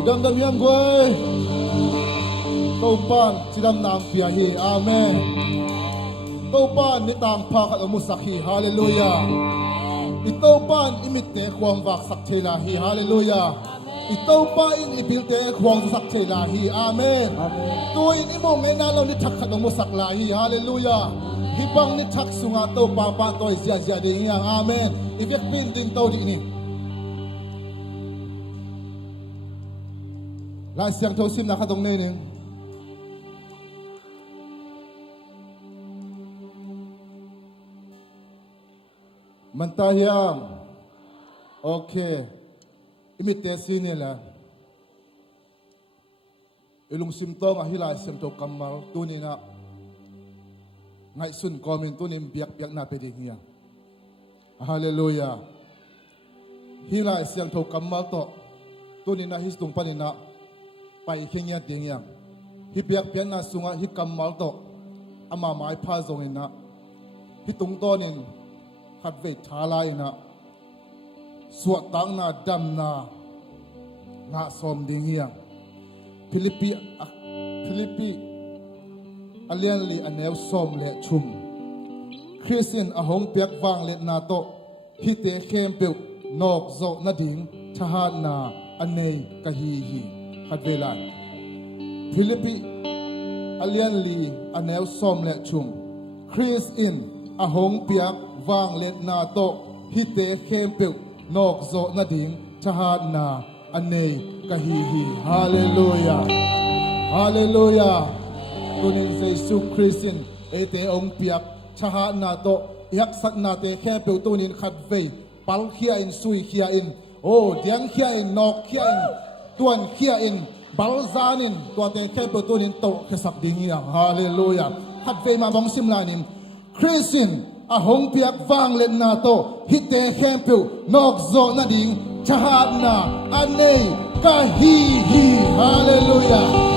Idam dam yang gue Taupan sidam nam piahi Amen Taupan ni tang pakat umusaki Hallelujah Itaupan imite kuang vak sakche lahi Hallelujah Itaupan ibilte kuang sakche lahi Amen Tuin imong enalaw ni takat umusak lahi Hallelujah Hibang ni tak sunga taupa pa toy zia di iyang Amen Ivek pin din tau di ini Lai siang tau sim nakatong nening Mantayam Okay Imitesi nila Ilung simto nga hilay simto kamal Tuni nga Ngay sun komen tunim biyak na pwede niya Hallelujah Hilay siyang to kamal to Tuni na histong panina Paikingya dingyang Hibiyak na sunga hikamal to Ama may pazongin na Hitong tonin Hadve talay na Suwatang na dam na Nga som dingyang Pilipi Alian li anew som le chum Christian ahong piak wang le na to Hite kempel nok zo na ding Tahat na anay kahihi Hadvelan Pilipi Alian li anew som le chum Christian ahong piak wang le na to Hite kempel nok zo na ding Tahat na anay kahihi Hallelujah Hallelujah Tunin sa Isu Christian ete ong piak Tahat na to Ihaksak nate kempel tunin kadvei Pal hiyain sui hiyain Oh diang hiyain nok hiyain Tuan hiyain Balzanin Tuate kempel tunin to kesak dingiyang Hallelujah Kadvei mabong simlanim Christian ahong piak vang len na to Hite kempel nok zo na ding Tahat na anay kahihi Hallelujah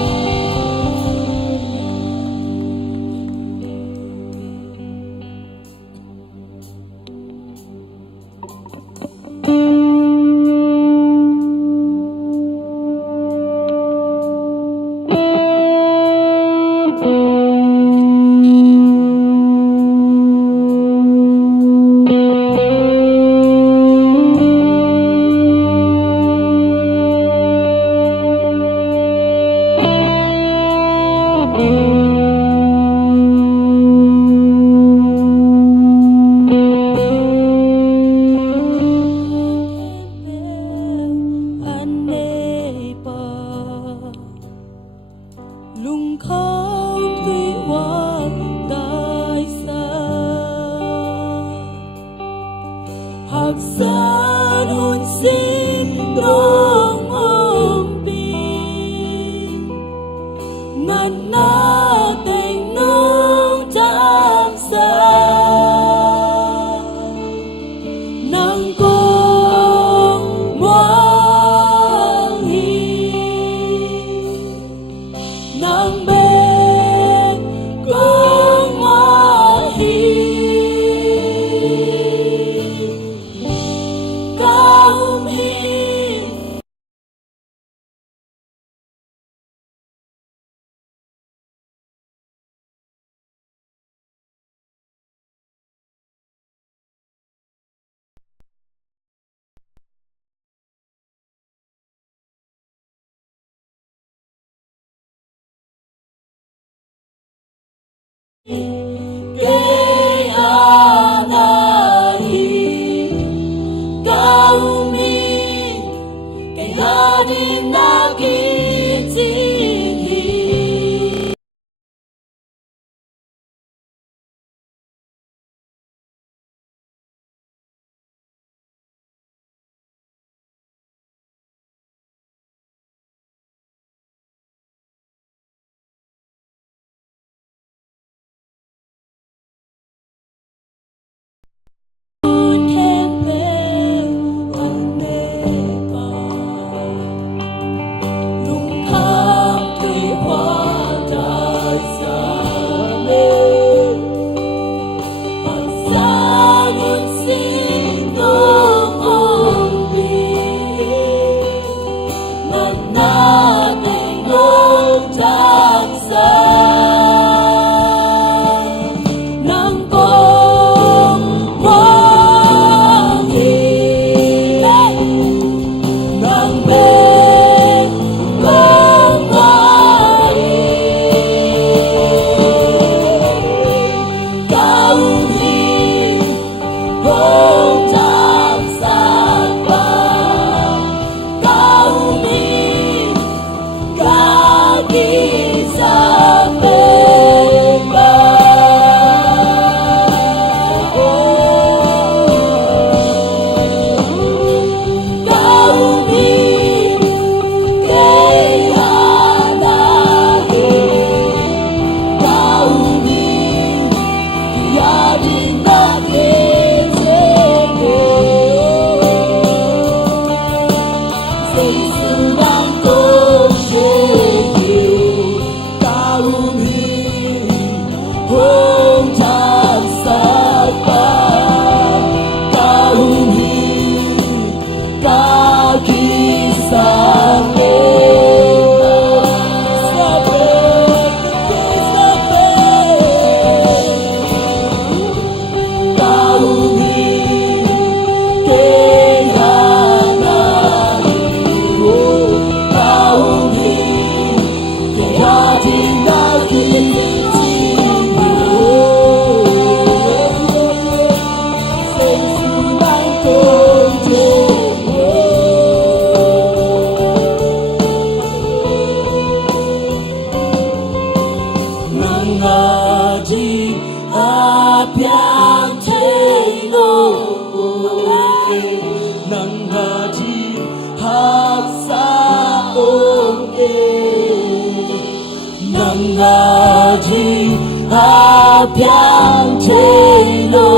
Nangaji apiang chelo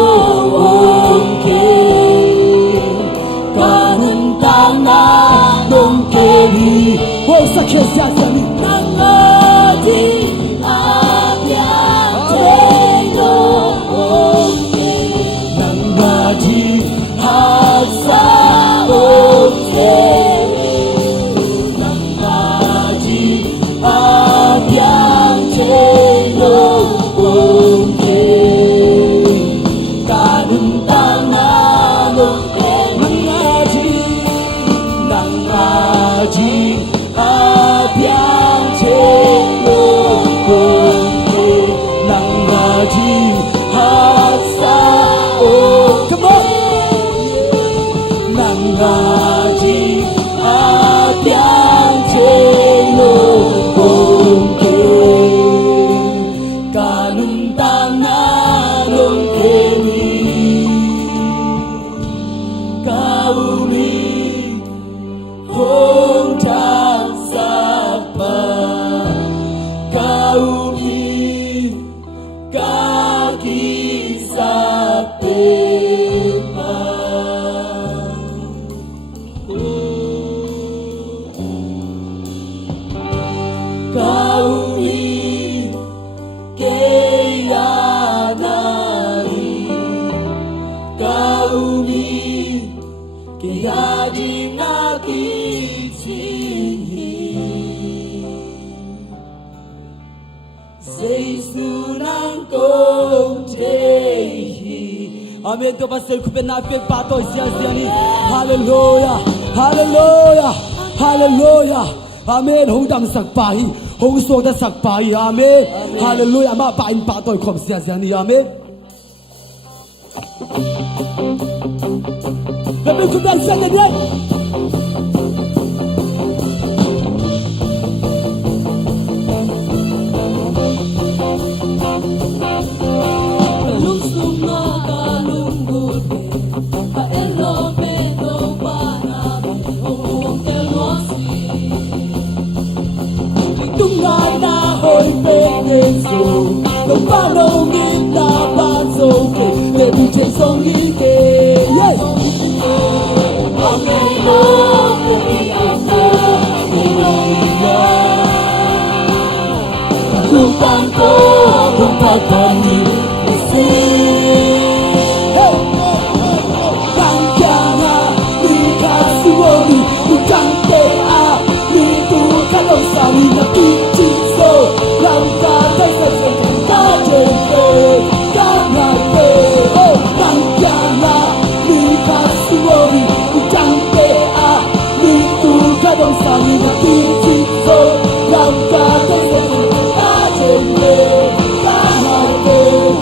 onke kanun tana dongkeri oh sakhe sasani Nangaji apiang chelo onke Nangaji hasa onke apiang chelo onke kanun tanalo nangaji apiang chelo onke nangaji hasa come on nangaji apiang chelo onke kanung tanganong kemi kauli hong sapa kauli kaki sapepa kauli keyanari kauli keyaji nakitsini Jesus nang kontehi Amen to pastor kupena pe pato siani hallelujah hallelujah hallelujah Amen hong dam sak pai hong so da sak pai amen hallelujah ma pa in pa toy khom sia ni amen Amen ku dang sang ni Lung sung na kalung gute ka elo pe do para hong tel mosi Tung na hoi pe Yesu Nông ba nông nghìn na ban sâu kê Để đi chạy sông nghi kê Yes Ông ngày mơ Để đi ăn thơ Để nông nghi mơ Lung tăng cô Lung phát thần nghi Để xin Tăng cha nga Đi khá sư vô đi Đi trăng tê à Đi tu khá lòng sao Đi nà kỳ chi sơ Làm ca thay sạch sạch ca trên tê Ca ngài tê Tăng cha nga Đi khá sư vô đi Đi trăng tê à Đi tu khá lòng sao Đi nà kỳ chi sơ Làm ca thay sạch sạch ca trên tê Ca ngài tê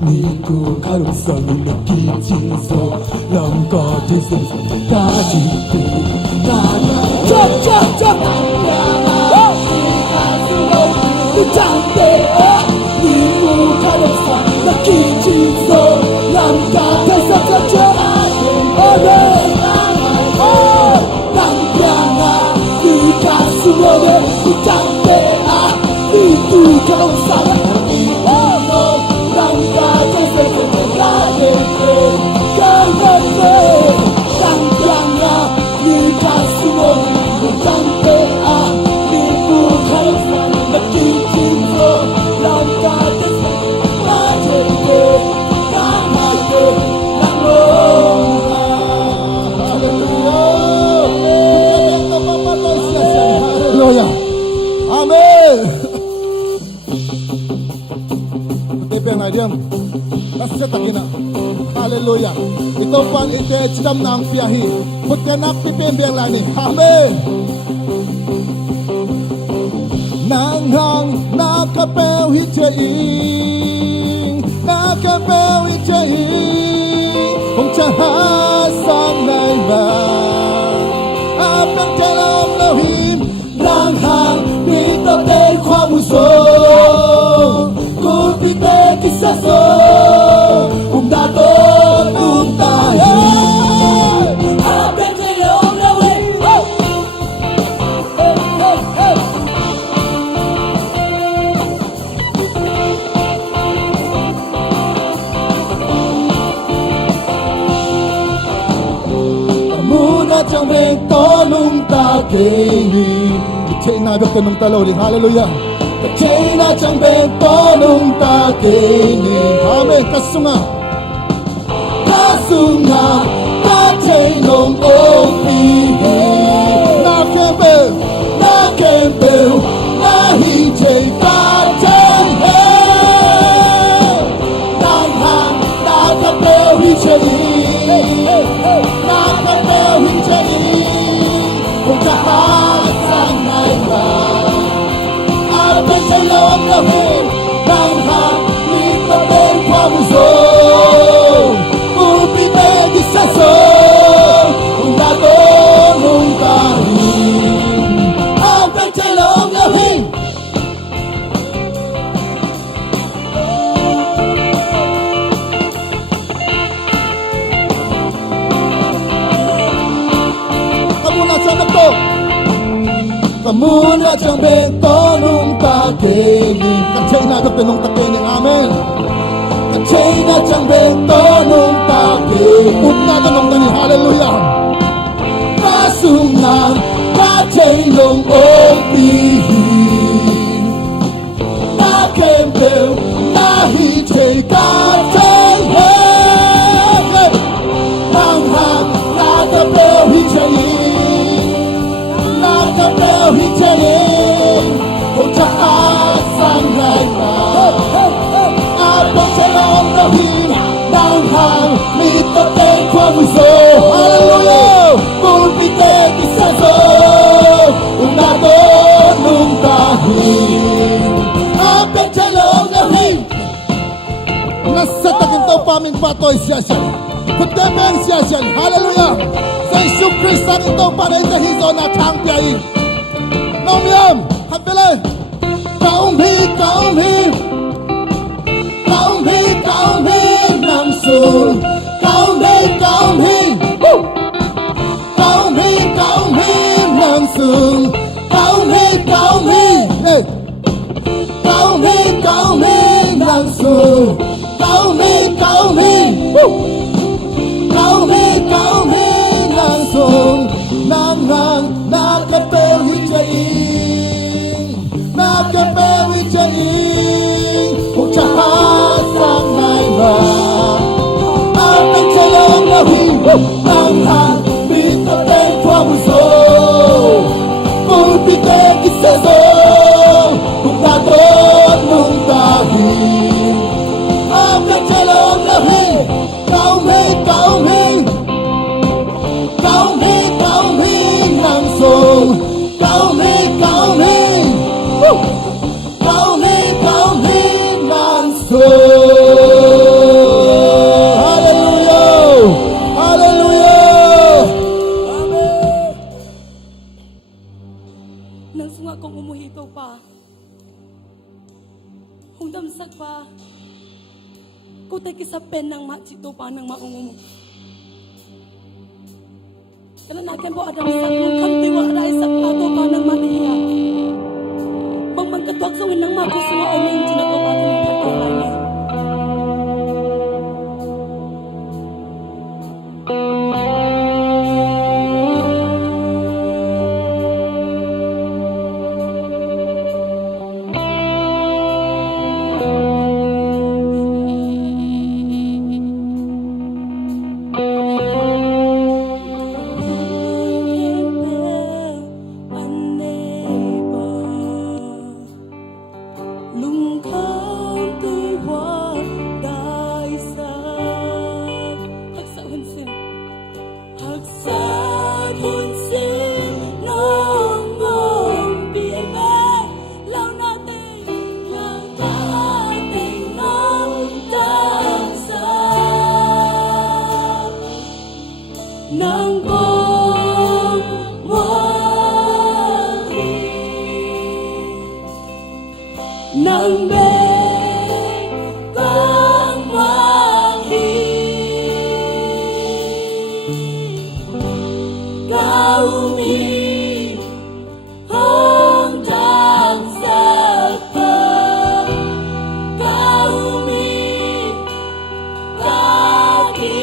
Amen. tu karong sang nakikiso Lang ka tisin kajitu Nana Chak chak chak Tante Ni tu karong sang nakikiso Lang ka tisin kajitu Amen Lang pianga Ni kasuone Tante Ni tu karong sang Hallelujah. Amen. Putipeng na diyam. Nasya takina. Hallelujah. Ito pang ite chidam na ang piyahi. Putyanak pipembeng lani. Amen. Nanghang nakapel hijaing. Nakapel hijaing. Kung tiyahasang naiman. Apang dalam lohim. Nanghang dito tay kwa muso. Kupite kisaso. Kung dato nung tayo. Apang dalam lohim. Muna chẳng bên to nung ta kini Chạy na được nung ta lâu đi hallelujah Chạy na chẳng bên to nung ta kini Amen kasunga Kasunga Ta chạy nung ôm pihi Na kempel Na hi chạy ta chạy Nang hang Na kapel hi chạy Nakapel hijain Kung kahasang naiman Apay sa loob lahim Nang halipatin kwa muso Kupiteng isaso Kung natonong tahim Apay sa loob lahim Kamuna chẳng bên to nung ta kini Kachay na được nung ta kini amen Kachay na chẳng bên to nung ta kini Út na ta nung ta ni hallelujah Kasung na kachay nung opihin Na kempel na hichay kachay Nang hang na kapel hichayin Nakapel hijain Kung tahasang naiman Apang sa loob lahim Nang hang Mitateng kwa muso Hallelujah Kupiteng isaso Kung natonong tahim Apang sa loob lahim Nasa tagintaw paming patoy siya siya Putipeng siya siya Hallelujah Sa Isu Kristang ito para itahizo na kang piyain. Nomyam, hapilay. Kaumhi, kaumhi. Kaumhi, kaumhi, nang sun. Kaumhi, kaumhi. Kaumhi, kaumhi, nang sun. Kaumhi, kaumhi. Kaumhi, kaumhi, nang sun. Kaumhi, kaumhi. Kaumhi, kaumhi. Nanghang nakapel hijain Nakapel hijain Kung tahasang naiman Apang sa loob lahim Nanghang mitateng kwa muso Kupiteng isaso Kung natonong tahim Apang sa loob lahim Kaumhi, kaumhi Kaumhi, kaumhi, kaumhi, kaumhi, nang sun. Kau tak kisah penang mak cito panang mak umum. Karena nakan bawa ada saklu kam tiwa ada isak ato panang mak dia. Bang bang ketuak sawin nang mak semua omong cina kau patang patang lagi. Nang bom wali nang beng bang wali kau mi hong jang sapa kau mi kaki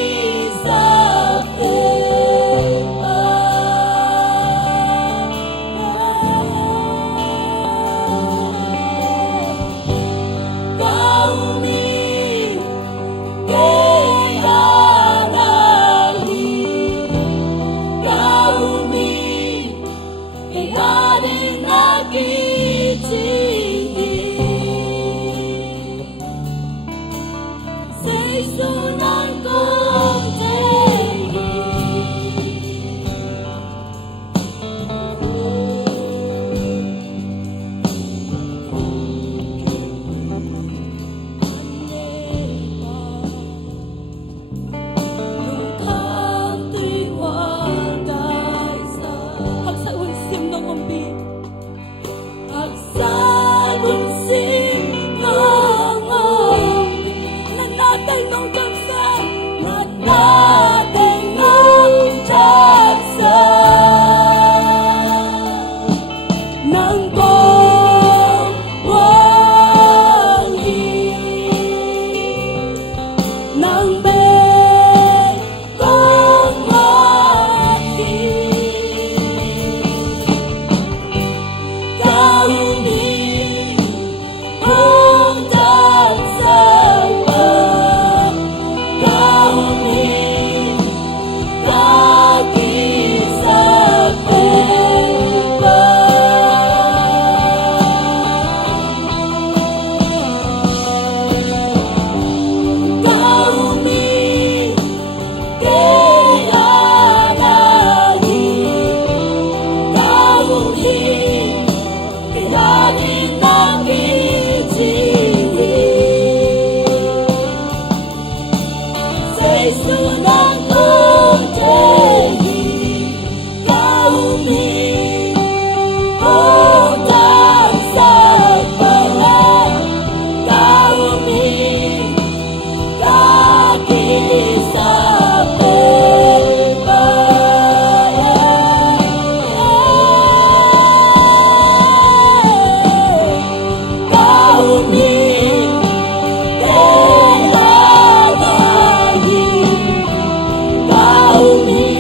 me.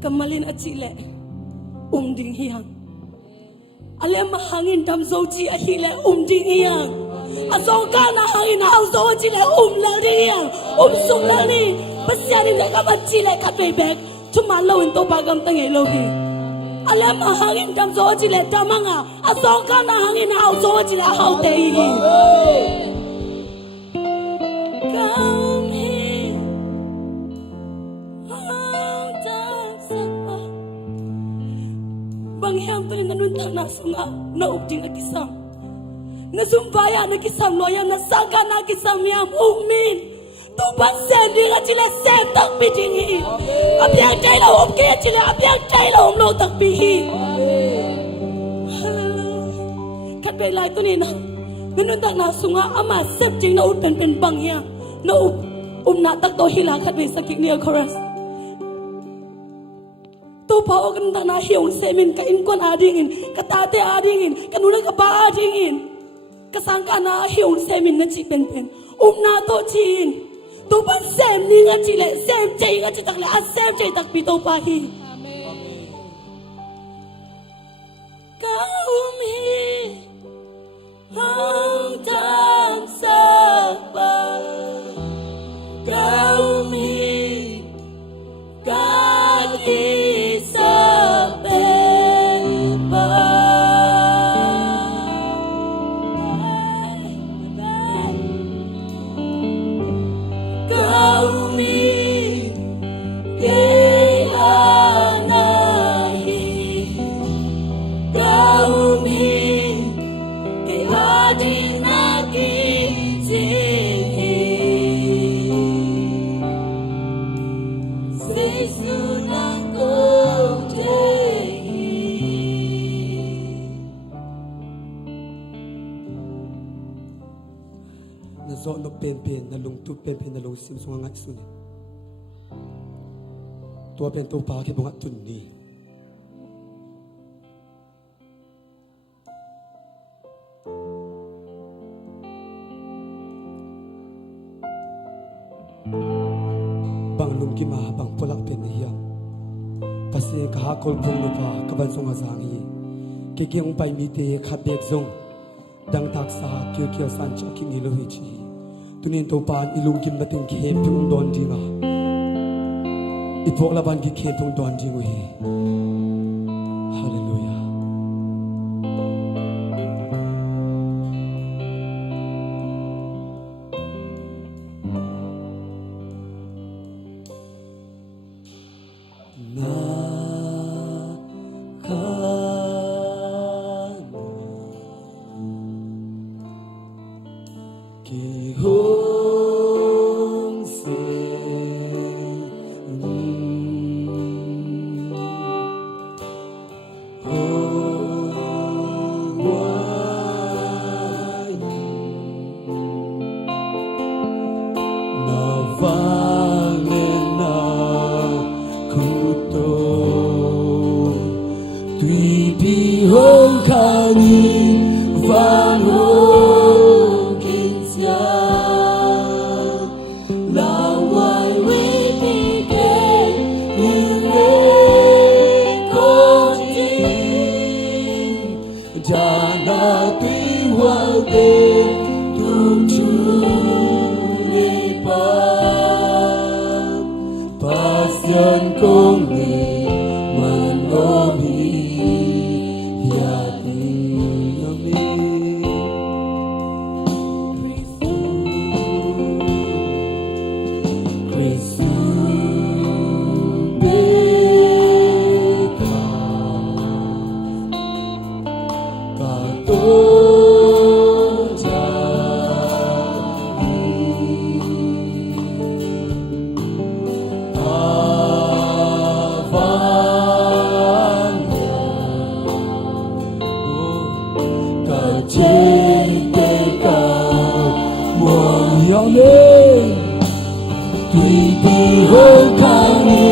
Kamalin at sile ding hiyang alem hangin dam zoji ahile ding hiyang azoga na hangin au zoji le la ding hiyang sung la ni pasyani le ka chile ka be bek chuma lo in to bagam tangai lo hi alem hangin dam zoji le tamanga azoga na hangin au zoji le hau te hi Bangham tu na nun tang na sunga na upding akisam na sumbaya na kisam loya na saka na kisam yam umin tu ban sem ding achile sem tak biding hi abyak dai lo upke achile abyak dai lo lo tak bi hi kat be lai tu ni na nun tang na sunga ama sep jing na ut pen bangya na na tak to hila kat be sakik ni chorus tu pao kan tak na hiong semin ka in kon adingin ka tate adingin ka nuna ka ba adingin ka sangka na hiong semin na chi pen na to chin tu ban sem ni nga chi le sem chei nga chi tak le a sem chei tak pi to pa hi ka hi hang tan sa ba ka hi ka ki Kau mi, kau zo no pen pen na lung tu pen pen na lung sim sunga ngai suni tua pen tu pa ki bunga tun ni bang lung ki ma bang polak pen hiam pasi ka ha kol pung no pa ka ban sunga zangi ke ke ung pai mi te khat bek zong dang tak sa kyo kyo san cha ki ni lo hi chi tunin to pan ilung kim na ting khem tung don dinga ipok la ban ki khem tung don ding hi hallelujah na ka ki hong se hong wai na vang na kuto tùy bi hong khani vang hong kinh sia la wai we đi ke in le ko tin ja na tùy wa te tung chu ni pa passion công ni man ôm hi ya ti amen Kristu beka ka to ja trên cây cao buồn nhau lên tùy thì hôn cao đi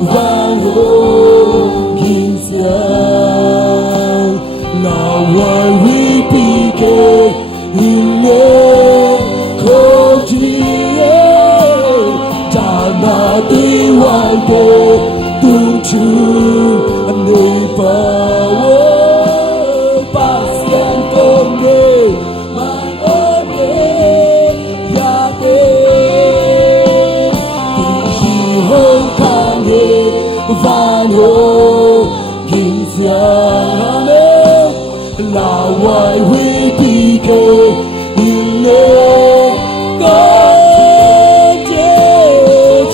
vang hôn kinh giang nào ngoài huy bị kê hình lên không chỉ ta mà đi ngoài kê tung chu anh đi vào Vano kinh giang là ngoài huy đi kê in lê có chế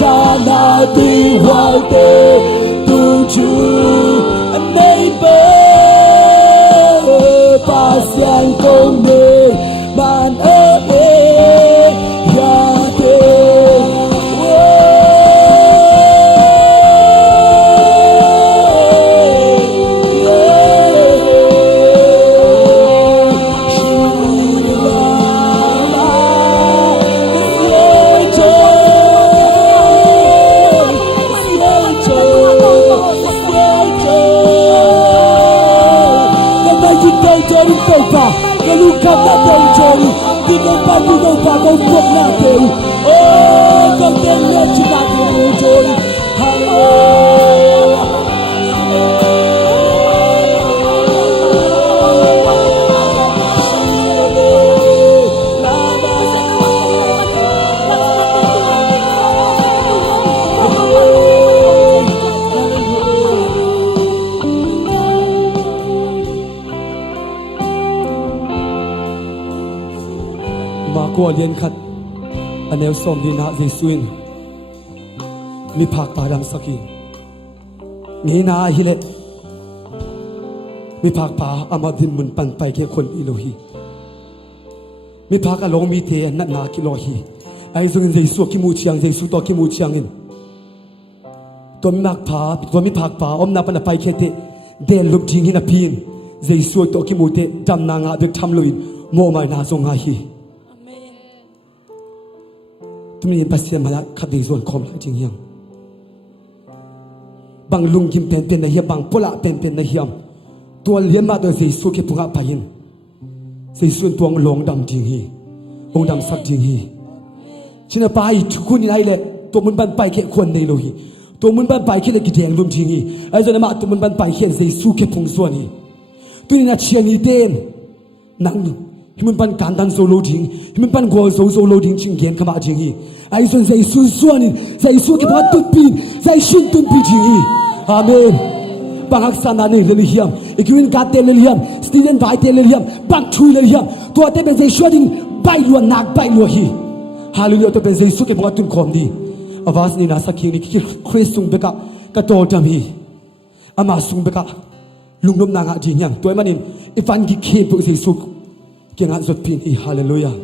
cha na ti hoang tê tu chu anh đây bơ pa xiang công mê ban ơ ya tê Kata teu jori, tidak pagi kau pakai pokna teu. Oh, kau tengok cuma teu jori. Qua liên khát anh em xóm đi nã gì xuyên mi phạc ta đam saki nghĩ na hi lệ mi phạc pa amadin mun pan pai ke khol ilohi mi phạc along mi the na na ki lohi ai zung jesu ki mu chiang jesu to ki mu chiang in to mi mak pa to mi phạc pa om na pan pai ke te de lup jing hin a pin jesu to ki mu te dam na nga bek tham loin mo mai na zong ha hi tụi mình bác sĩ mà đã khát đi rồi không lại chính hiang bằng lung kim pen này hiam bằng pola pen này hiam tua liên mà tôi thấy số cái phung áp payin thấy số tuang long đam chính hi ông đam sắc chính hi chỉ là bài chukun này lệ tôi muốn ban bài cái khuôn này rồi tôi muốn ban bài cái là cái đèn lum chính hi ai giờ mà tôi muốn ban bài cái thấy số cái phung xuân hi tôi là chiang hi tên nặng himun ban kan dan so loading himun ban go so loading ching gen kama jing hi ai son zai sun suanin zai su ke ba tu pin zai shin tu pi jing hi amen bangak sana ne le hiam ikwin ka te le hiam student vai te le hiam bang thui le hiam to te be zai shading bai lo nak bai lo hi hallelujah to be zai su ke ba tun khom di awas ni na sakhi ni ki christung beka ka to tam hi ama sung beka lungnom na nga ji nyang toy manin ifan gi khe pu zai su Kian hat zot pin i hallelujah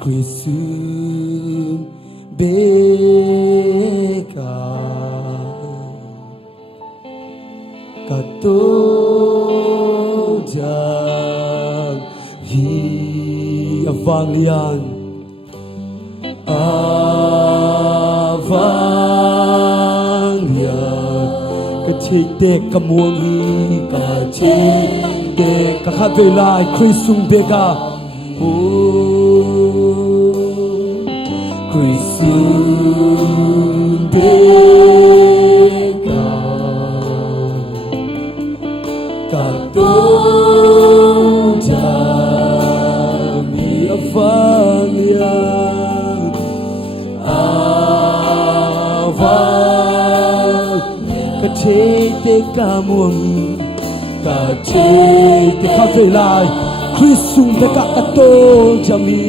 Christum beka kato jang hi avang lian ka chik tek ka muang hi ka chik tek ka khat ve lai Christum beka Christum beka ka to jam hi avang ya ka chik tek ka muang ka chik tek ka ve lai Christum beka ka to jam hi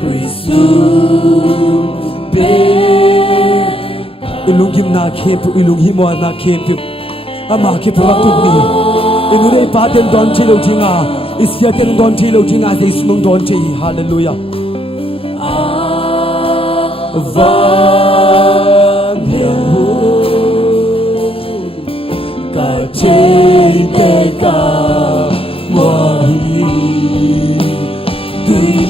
Christum beka ilung him na khepu ilung himo na khepu ama khepu ma tu ni ilung pa ten don chi lo jinga isya ten don chi lo jinga de smong don chi hallelujah ka chik tek mo hi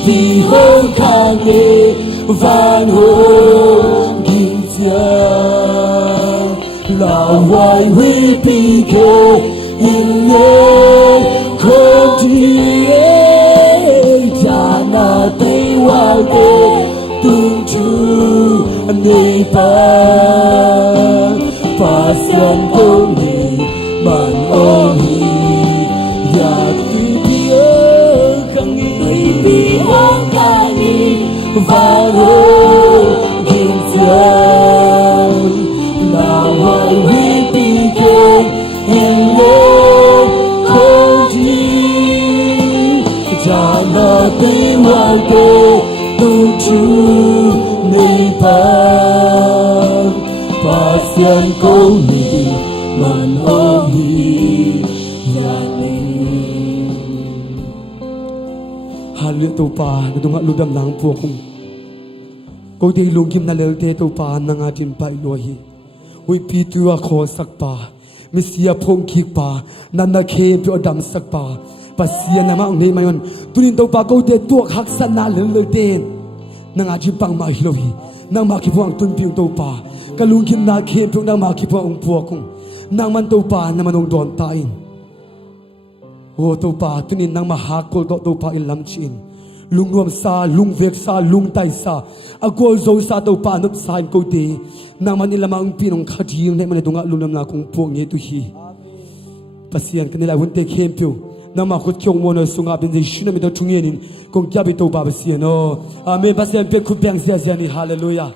đi hôn khang đi van hôn kim giang là hoài huy bi kê in lên không chỉ cha na tây hoài tê tung chu nơi pa sian công đi man ôm ya tuy bia khang đi hong kani varo kim giang là hoài huy bi kê in lên không chỉ cha na tây hoài tê tung chu nơi pa sian công đi man ôm ya hallelujah to pa nadunga ludam nang po kung ko de lungkim na lelte to pa nanga tin pai lo hi wi pi tu a kho sak pa misia phong ki pa nana khe pi odam sak pa pasia na ma ngai mayon tunin to pa ko de tu khak san na lelte nanga tin pang ma hi lo hi nang ma ki phang tun pi to pa ka lungkim na khe pi nang ma ki phang po kung nang man to pa na manong don ta in ô tô pa tunin nang mahakol to pa ilam chin lungrom sa lungvek sa lungtai sa agol zo sa to pa nup san ko te nang man ilamang pinong khading ne man tunga lunam na kung puang ye tu hi pasian kanila wonte khempyo nang ma khut kyong mono sunga bin ji shuna mi to thungyenin kong kya bi to pa pasian no amen pasian pe khu byang sia sia ni hallelujah